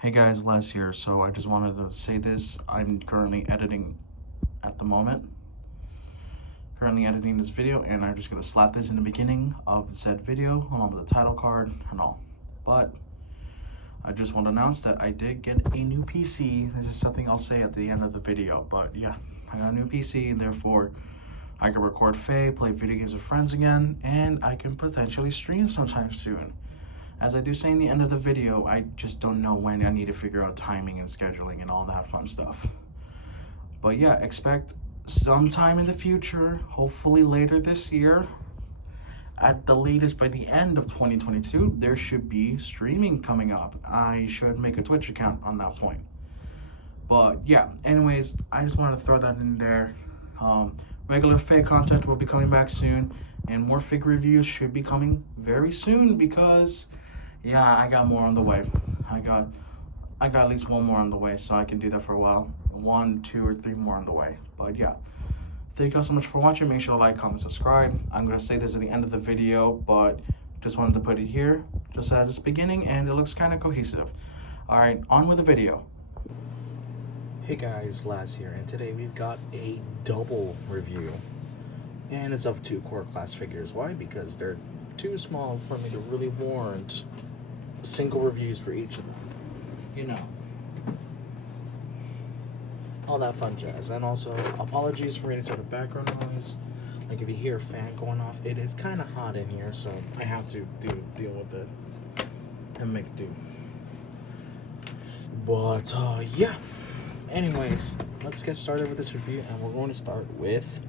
Hey guys, Les here. So I just wanted to say this. I'm currently editing at the moment. Currently editing this video, and I'm just gonna slap this in the beginning of said video along with the title card and all. But I just want to announce that I did get a new PC. This is something I'll say at the end of the video. But yeah, I got a new PC, and therefore I can record Faye, play video games with friends again, and I can potentially stream sometime soon. As I do say in the end of the video, I just don't know when. I need to figure out timing and scheduling and all that fun stuff. But yeah, expect sometime in the future, hopefully later this year, at the latest by the end of 2022, there should be streaming coming up. I should make a Twitch account on that point. But yeah, anyways, I just wanted to throw that in there. Regular fake content will be coming back soon, and more fake reviews should be coming very soon because yeah, I got more on the way. I got at least one more on the way, so I can do that for a while. 1, 2, or 3 more on the way. But yeah, thank you all so much for watching. Make sure to like, comment, subscribe. I'm gonna say this at the end of the video, but just wanted to put it here, just as it's beginning, and it looks kind of cohesive. All right, on with the video. Hey guys, Laz here, and today we've got a double review, and it's of 2 core class figures. Why? Because they're too small for me to really warrant single reviews for each of them. You know, all that fun jazz. And also, apologies for any sort of background noise. Like if you hear a fan going off, it is kind of hot in here, so I have to deal with it and make do. But yeah. Anyways, let's get started with this review, and we're going to start with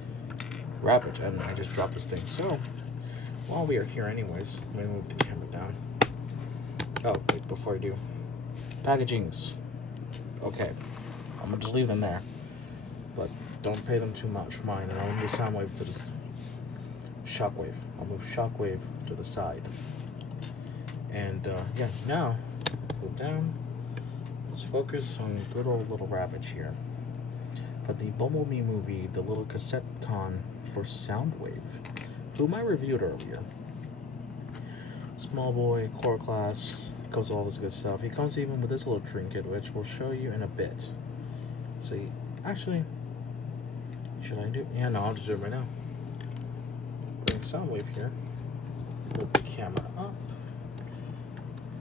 Ravage. And I just dropped this thing. So, while we are here anyways, let me move the camera down. Oh, wait, before I do. Packagings. Okay. I'm going to just leave them there. But don't pay them too much mind, and I'll move Soundwave to the... Shockwave. I'll move Shockwave to the side. And, yeah, now, move down. Let's focus on good old little Ravage here. For the Bumblebee movie, the little cassette con for Soundwave, whom I reviewed earlier. Small boy, core class, comes with all this good stuff. He comes even with this little trinket, which we'll show you in a bit. See, actually, should I do? Yeah, no, I'll just do it right now. Bring Soundwave here. Put the camera up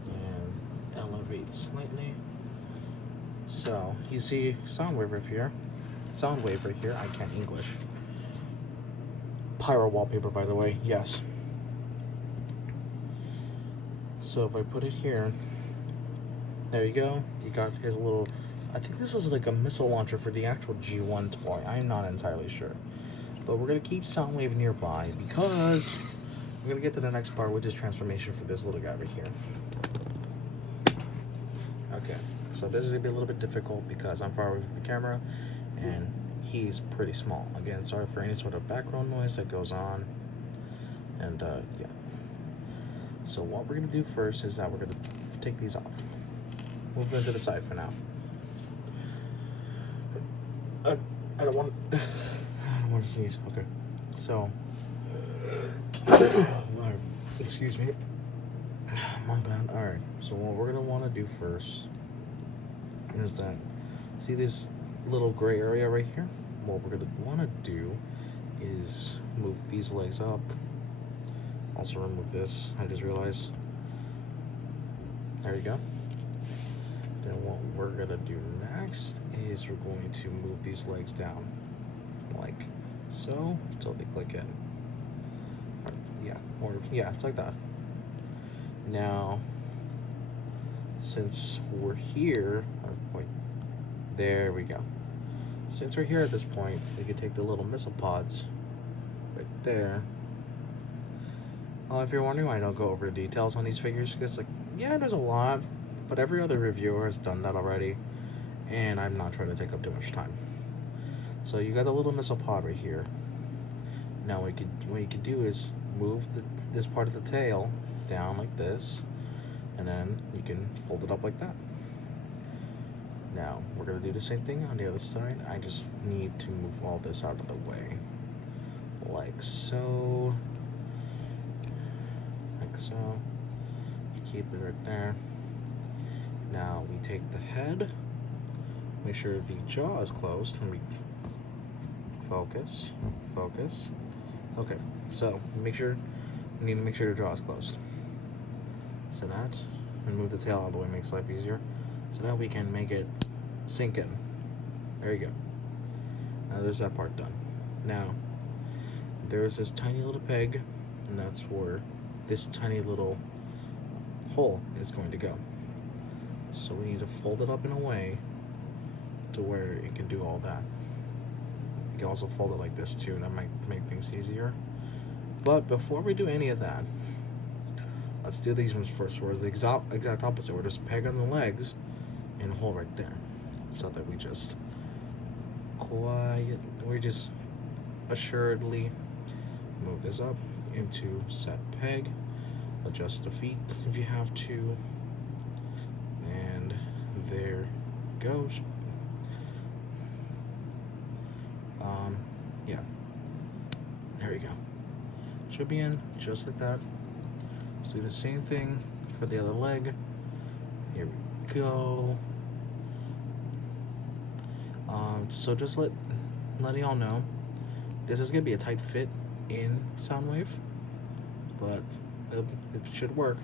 and elevate slightly. So, you see Soundwave right here. Soundwave right here. I can't English. Pyro wallpaper, by the way. Yes. So, if I put it here, there you go. You got his little... I think this was like a missile launcher for the actual G1 toy. I'm not entirely sure. But we're going to keep Soundwave nearby because we're going to get to the next part, which is transformation for this little guy right here. Okay. So this is going to be a little bit difficult because I'm far away from the camera and he's pretty small. Again, sorry for any sort of background noise that goes on. And yeah. So what we're going to do first is that we're going to take these off. Move them to the side for now. I don't want to sneeze. Okay. So, excuse me. My bad. Alright. So what we're going to want to do first is that, see this little gray area right here? What we're going to want to do is move these legs up. Also remove this. I just realized. There you go. Then what we're going to do next is we're going to move these legs down like so until they click in. Yeah, it's like that. Now, since we're here, there we go. Since we're here at this point, we can take the little missile pods right there. If you're wondering why I don't go over the details on these figures, because like, yeah, there's a lot, but every other reviewer has done that already, and I'm not trying to take up too much time. So you got the little missile pod right here. Now what you can do is move this part of the tail down like this, and then you can fold it up like that. Now we're gonna do the same thing on the other side. I just need to move all this out of the way, like so, like so. Keep it right there. Now Now we take the head, make sure the jaw is closed. Let me focus. Okay, so we need to make sure the jaw is closed. So that, and move the tail all the way, makes life easier. So now we can make it sink in. There you go. Now there's that part done. Now, there's this tiny little peg, and that's where this tiny little hole is going to go. So we need to fold it up in a way to where it can do all that. You can also fold it like this too, that might make things easier. But before we do any of that, let's do these ones first. Whereas the exact opposite, we're just peg on the legs and a hole right there. So that we just assuredly move this up into set peg, adjust the feet if you have to, and there goes. Yeah, there you go. Should be in just like that. Let's do the same thing for the other leg. Here we go. So just letting y'all know, this is gonna be a tight fit in Soundwave, but it should work.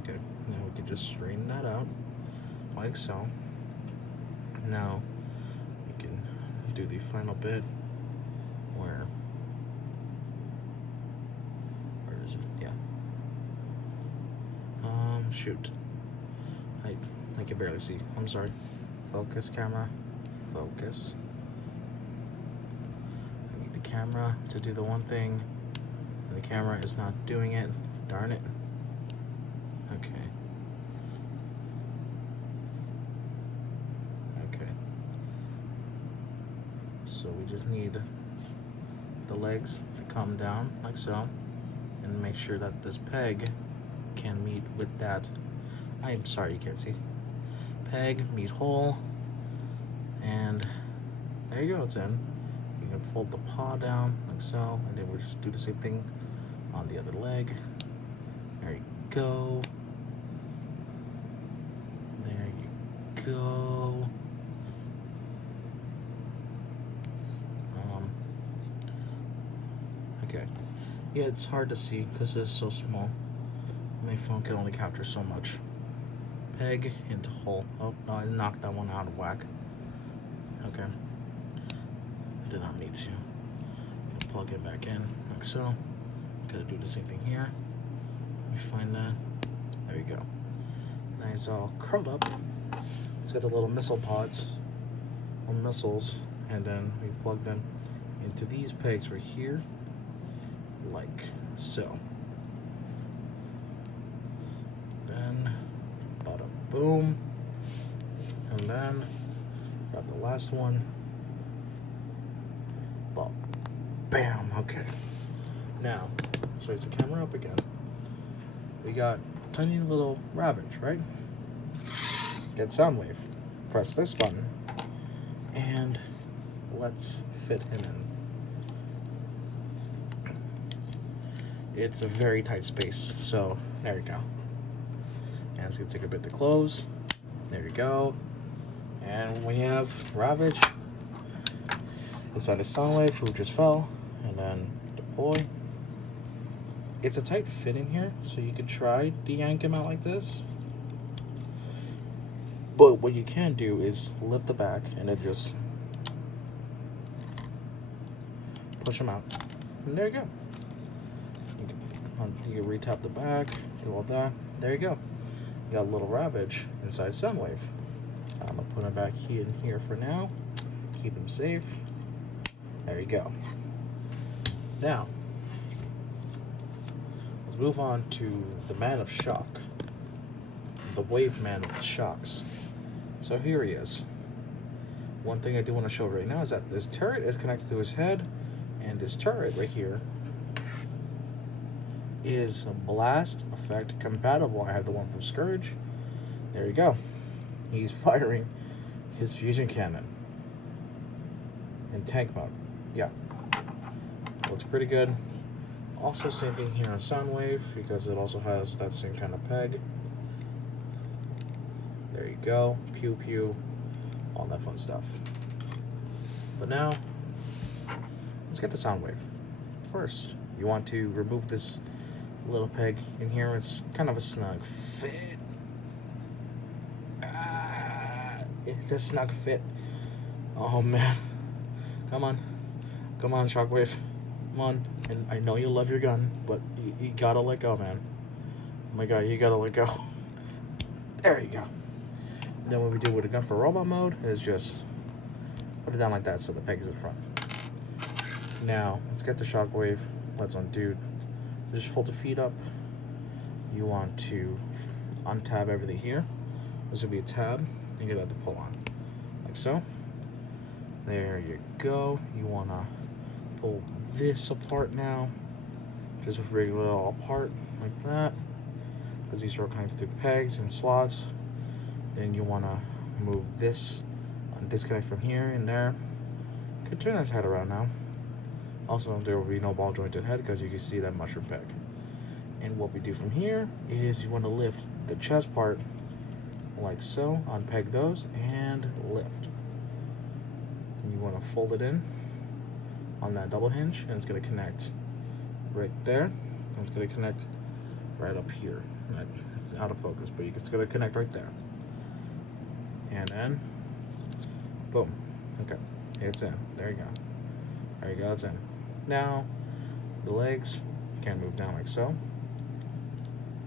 Okay, now we can just straighten that out like so. Now we can do the final bit where is it? Yeah. Shoot. I can barely see. I'm sorry. Focus, camera. Focus. I need the camera to do the one thing, and the camera is not doing it. Darn it. Okay. Okay. So we just need the legs to come down like so, and make sure that this peg can meet with that. I'm sorry you can't see. Peg, meet hole, and there you go, it's in. You can fold the paw down like so, and then we'll just do the same thing on the other leg. There you go. There you go. Okay. Yeah, it's hard to see because it's so small. My phone can only capture so much. Peg into hole. Oh, no, I knocked that one out of whack. Okay. Did not need to. Plug it back in like so. Gotta do the same thing here. Let me find that. There you go. Nice, all curled up. Let's get the little missile pods, or missiles, and then we plug them into these pegs right here, like so. Then, bada boom, and then grab the last one. Well, bam. Okay. Now, let's raise the camera up again. We got tiny little Ravage, right? Get Soundwave. Press this button, and let's fit him in. It's a very tight space, so there you go. And it's gonna take a bit to close. There you go. And we have Ravage inside a Soundwave who just fell, and then deploy. It's a tight fit in here, so you could try to yank him out like this. But what you can do is lift the back and then just push him out. And there you go. You can re-tap the back, do all that. There you go. You got a little Ravage inside Soundwave. I'm gonna put him back here for now. Keep him safe. There you go. Now, let's move on to the Man of Shock. The Wave Man of the Shocks. So here he is. One thing I do want to show right now is that this turret is connected to his head, and this turret right here is blast effect compatible. I have the one from Scourge. There you go. He's firing his fusion cannon in tank mode. Yeah, looks pretty good. Also, same thing here on Soundwave because it also has that same kind of peg. There you go. Pew pew. All that fun stuff. But now, let's get the sound wave. First, you want to remove this little peg in here. It's kind of a snug fit. It's a snug fit. Oh man. Come on. Come on, Shockwave. Come on. And I know you love your gun, but you gotta let go, man. Oh my god, you gotta let go. There you go. And then what we do with a gun for robot mode is just put it down like that so the peg is in front. Now, let's get the Shockwave. Let's undo. So just fold the feet up. You want to untab everything here. This will be a tab. You get that to pull on. Like so. There you go. You want to pull this apart now. Just regular all apart like that. Because these are all kinds of pegs and slots. Then you want to move this, disconnect from here and there. You can turn this head around now. Also, there will be no ball jointed head because you can see that mushroom peg. And what we do from here is you want to lift the chest part like so, unpeg those, and lift. And you want to fold it in on that double hinge, and it's going to connect right there. And it's going to connect right up here. Right. It's out of focus, but it's going to connect right there. And then, boom. Okay, it's in. There you go. There you go, it's in. Now, the legs, you can move down like so.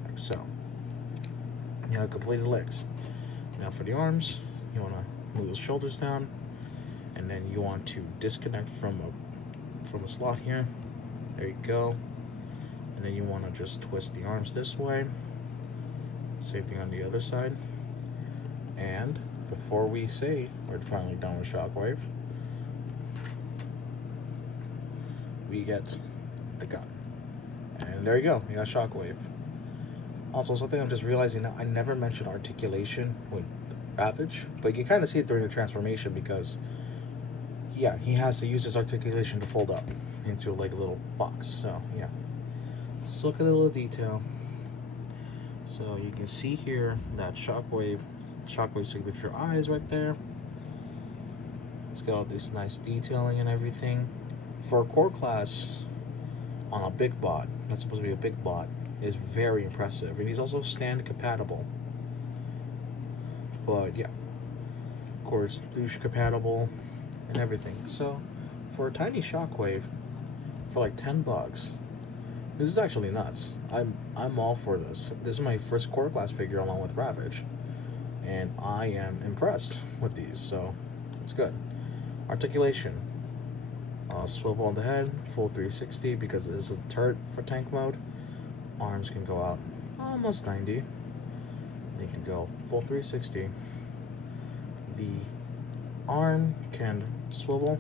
Like so. You have completed legs. Now for the arms, you want to move the shoulders down, and then you want to disconnect from a slot here. There you go. And then you want to just twist the arms this way. Same thing on the other side. And before we say we're finally done with Shockwave, we get the gun. And there you go, you got Shockwave. Also, something I'm just realizing now, I never mentioned articulation with Ravage, but you kind of see it during the transformation because, yeah, he has to use his articulation to fold up into like a little box. So, yeah. Let's look at the little detail. So you can see here that Shockwave signature eyes right there. It's got all this nice detailing and everything. For a core class on a big bot, that's supposed to be a big bot, is very impressive. And he's also stand compatible. But yeah, of course, Blush compatible and everything. So for a tiny Shockwave, for like $10, this is actually nuts. I'm all for this. This is my first core class figure along with Ravage, and I am impressed with these. So it's good. Articulation. Swivel on the head, full 360 because it is a turret for tank mode. Arms can go out almost 90. They can go full 360. The arm can swivel.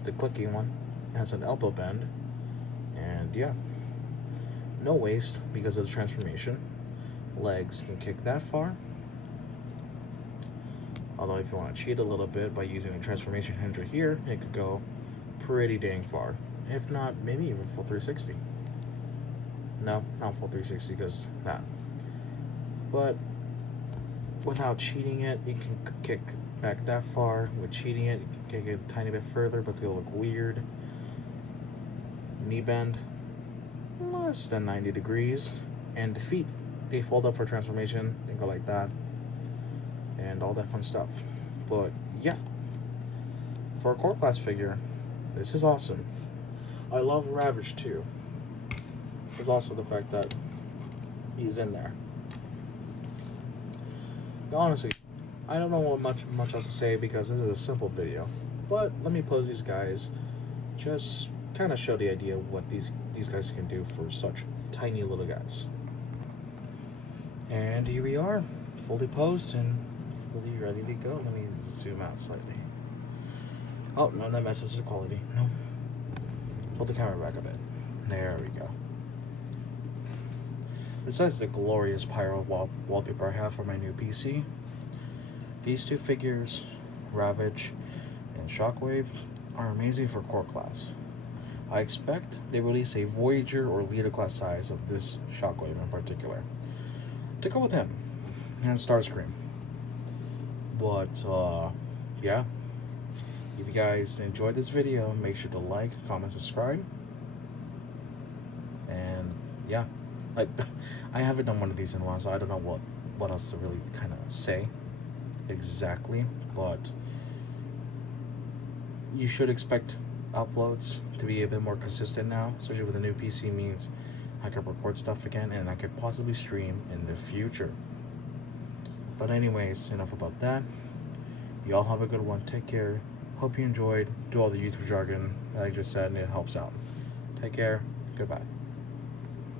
It's a clicky one. It has an elbow bend. And yeah, no waist because of the transformation. Legs can kick that far. Although if you want to cheat a little bit by using the transformation hinge right here, it could go pretty dang far. If not, maybe even full 360. No, not full 360 because that. But without cheating it, you can kick back that far. With cheating it, you can kick it a tiny bit further, but it's going to look weird. Knee bend, less than 90 degrees. And the feet, they fold up for transformation. They go like that. And all that fun stuff. But yeah, for a core class figure, this is awesome. I love Ravage too. There's also the fact that he's in there. Honestly, I don't know what much else to say because this is a simple video. But let me pose these guys, just kind of show the idea of what these guys can do for such tiny little guys. And here we are, fully posed and fully ready to go. Let me zoom out slightly. Oh, no, that messes with the quality. No. Pull the camera back a bit. There we go. Besides the glorious pyro wallpaper I have for my new PC, these two figures, Ravage and Shockwave, are amazing for core class. I expect they release a Voyager or Leader class size of this Shockwave in particular to go with him. and Starscream. But yeah, if you guys enjoyed this video, make sure to like, comment, subscribe, and yeah, I haven't done one of these in a while, so I don't know what else to really kind of say exactly, but you should expect uploads to be a bit more consistent now, especially with the new PC. Means I can record stuff again and I could possibly stream in the future. But anyways, enough about that. Y'all have a good one. Take care. Hope you enjoyed. Do all the YouTube jargon that I just said, and it helps out. Take care. Goodbye.